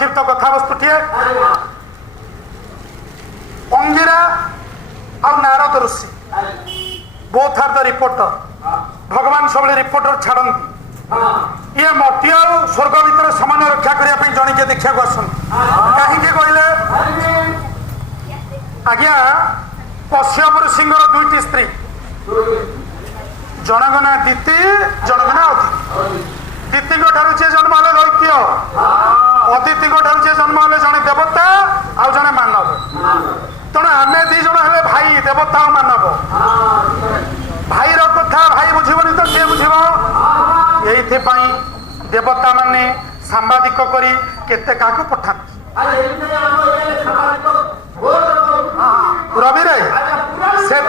संक्षिप्त कथावस्तुटीए अंगिरा और नारद ऋषि both are the reporter भगवान सब रिपोर्टर छाड़ती ये मटी आ स्वर्ग भितर समान रक्षा करने जन के देखा आसन कहीं कहले आज्ञा कश्यप ऋषि दुईटी स्त्री जनक ना दीति जनक ना अदिति दीति ठार जी जन्म हेले दैत्य अदिति ठार जी जन्म हेले जड़े देवता आउ जड़े मानव तेणु आम दी जन हेले भाई देवता और मानव भाईर कथा भाई बुझीबनी तो किए बुझ ये देवता माने सांबादिक करी केते काको पठाती रवि रे से